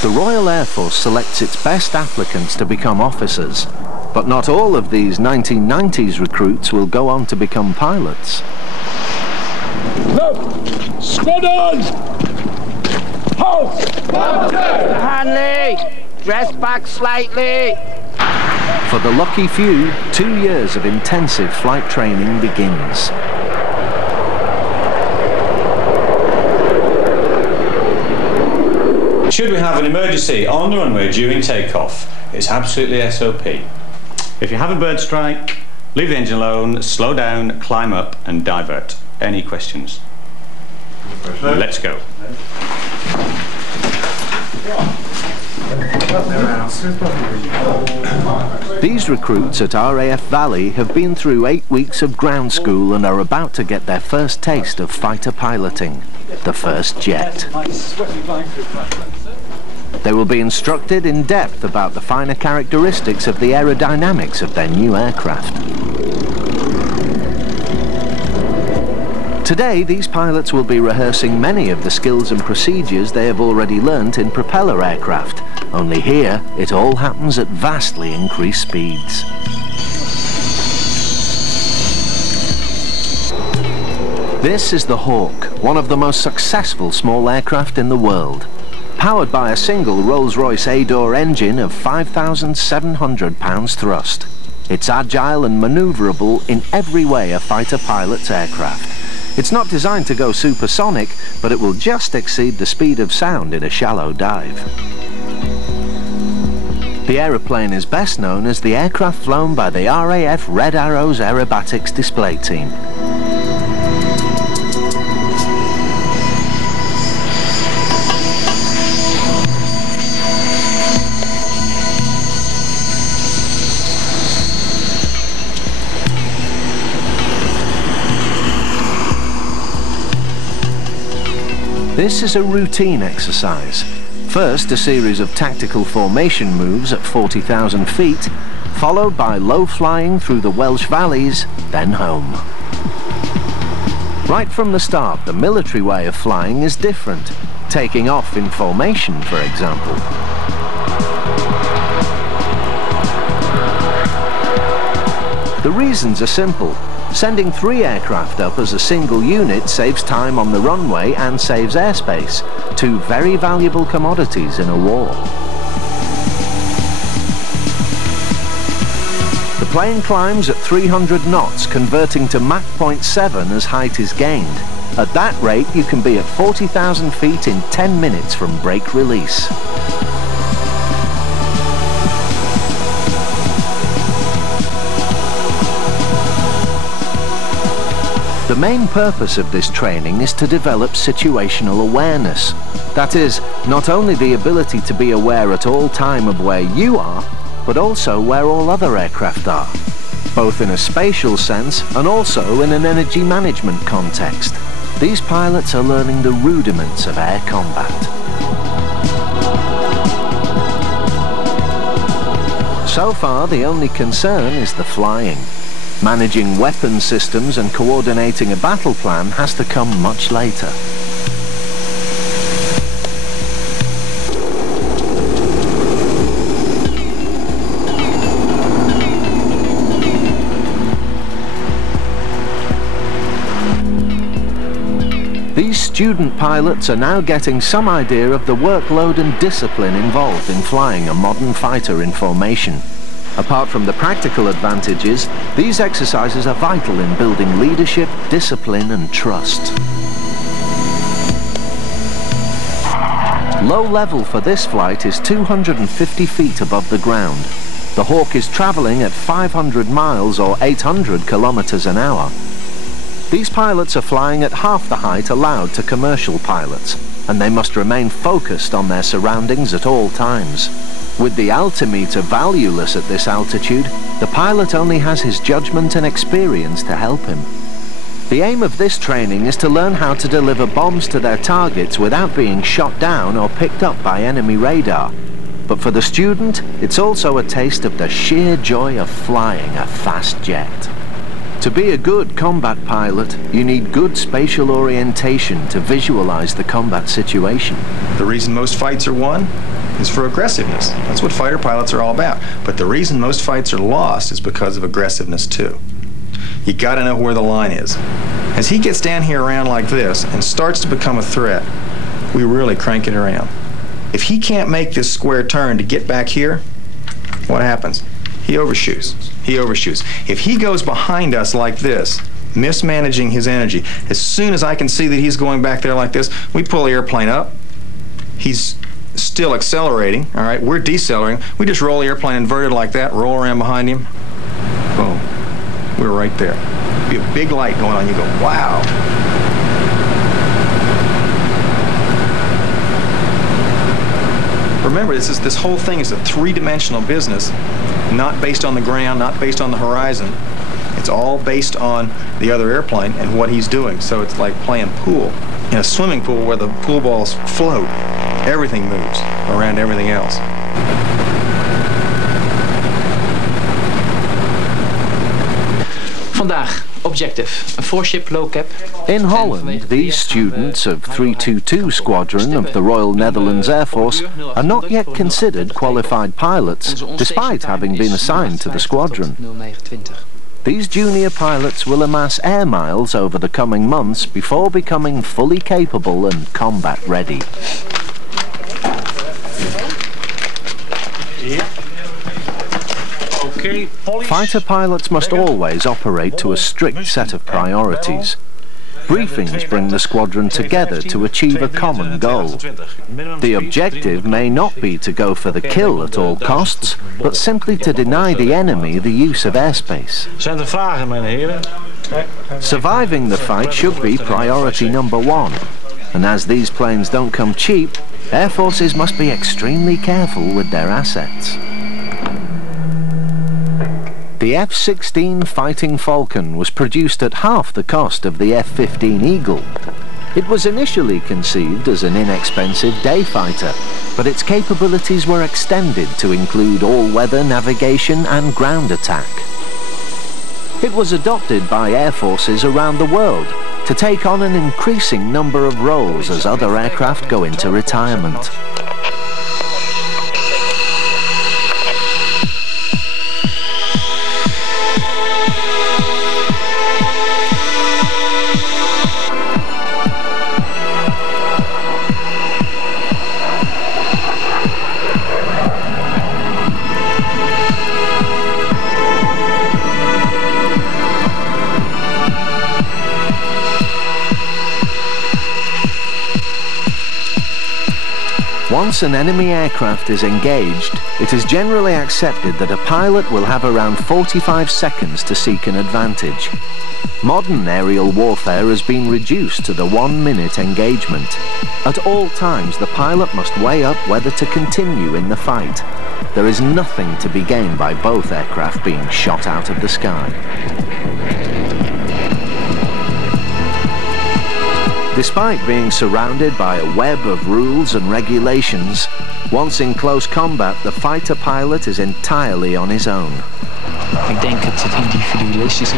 The Royal Air Force selects its best applicants to become officers, but not all of these 1990s recruits will go on to become pilots. Look! Squadron! Halt! Hanley! Dress back slightly! For the lucky few, 2 years of intensive flight training begins. Should we have an emergency on the runway during takeoff, it's absolutely SOP. If you have a bird strike, leave the engine alone, slow down, climb up and divert. Any questions? Let's go. These recruits at RAF Valley have been through 8 weeks of ground school and are about to get their first taste of fighter piloting, the first jet. They will be instructed in depth about the finer characteristics of the aerodynamics of their new aircraft. Today, these pilots will be rehearsing many of the skills and procedures they have already learnt in propeller aircraft. Only here, it all happens at vastly increased speeds. This is the Hawk, one of the most successful small aircraft in the world. Powered by a single Rolls-Royce A-door engine of 5,700 pounds thrust. It's agile and manoeuvrable in every way a fighter pilot's aircraft. It's not designed to go supersonic, but it will just exceed the speed of sound in a shallow dive. The aeroplane is best known as the aircraft flown by the RAF Red Arrows Aerobatics Display Team. This is a routine exercise. First, a series of tactical formation moves at 40,000 feet, followed by low flying through the Welsh valleys, then home. Right from the start, the military way of flying is different, taking off in formation, for example. The reasons are simple. Sending 3 aircraft up as a single unit saves time on the runway and saves airspace, 2 very valuable commodities in a war. The plane climbs at 300 knots, converting to Mach 0.7 as height is gained. At that rate, you can be at 40,000 feet in 10 minutes from brake release. The main purpose of this training is to develop situational awareness. That is, not only the ability to be aware at all time of where you are, but also where all other aircraft are, both in a spatial sense and also in an energy management context. These pilots are learning the rudiments of air combat. So far, the only concern is the flying. Managing weapon systems and coordinating a battle plan has to come much later. These student pilots are now getting some idea of the workload and discipline involved in flying a modern fighter in formation. Apart from the practical advantages, these exercises are vital in building leadership, discipline and trust. Low level for this flight is 250 feet above the ground. The Hawk is travelling at 500 miles or 800 kilometers an hour. These pilots are flying at half the height allowed to commercial pilots, and they must remain focused on their surroundings at all times. With the altimeter valueless at this altitude, the pilot only has his judgment and experience to help him. The aim of this training is to learn how to deliver bombs to their targets without being shot down or picked up by enemy radar. But for the student, it's also a taste of the sheer joy of flying a fast jet. To be a good combat pilot, you need good spatial orientation to visualize the combat situation. The reason most fights are won is for aggressiveness. That's what fighter pilots are all about. But the reason most fights are lost is because of aggressiveness too. You gotta know where the line is. As he gets down here around like this and starts to become a threat, we really crank it around. If he can't make this square turn to get back here, what happens? He overshoots. He overshoots. If he goes behind us like this, mismanaging his energy, as soon as I can see that he's going back there like this, we pull the airplane up. He's still accelerating, all right? We're decelerating. We just roll the airplane inverted like that, roll around behind him. Boom. We're right there. Be a big light going on. You go, wow. Remember, this whole thing is a three-dimensional business, not based on the ground, not based on the horizon. It's all based on the other airplane and what he's doing. So it's like playing pool. In a swimming pool where the pool balls float, everything moves around everything else. Vandaag, objective, a 4-ship low cap. In Holland, these students of 322 Squadron of the Royal Netherlands Air Force are not yet considered qualified pilots, despite having been assigned to the squadron. These junior pilots will amass air miles over the coming months before becoming fully capable and combat ready. Fighter pilots must always operate to a strict set of priorities. Briefings bring the squadron together to achieve a common goal. The objective may not be to go for the kill at all costs, but simply to deny the enemy the use of airspace. Surviving the fight should be priority number one, and as these planes don't come cheap, Air Forces must be extremely careful with their assets. The F-16 Fighting Falcon was produced at half the cost of the F-15 Eagle. It was initially conceived as an inexpensive day fighter, but its capabilities were extended to include all-weather navigation and ground attack. It was adopted by air forces around the world to take on an increasing number of roles as other aircraft go into retirement. Once an enemy aircraft is engaged, it is generally accepted that a pilot will have around 45 seconds to seek an advantage. Modern aerial warfare has been reduced to the 1-minute engagement. At all times, the pilot must weigh up whether to continue in the fight. There is nothing to be gained by both aircraft being shot out of the sky. Despite being surrounded by a web of rules and regulations, once in close combat, the fighter pilot is entirely on his own. Ik denk het individualistische.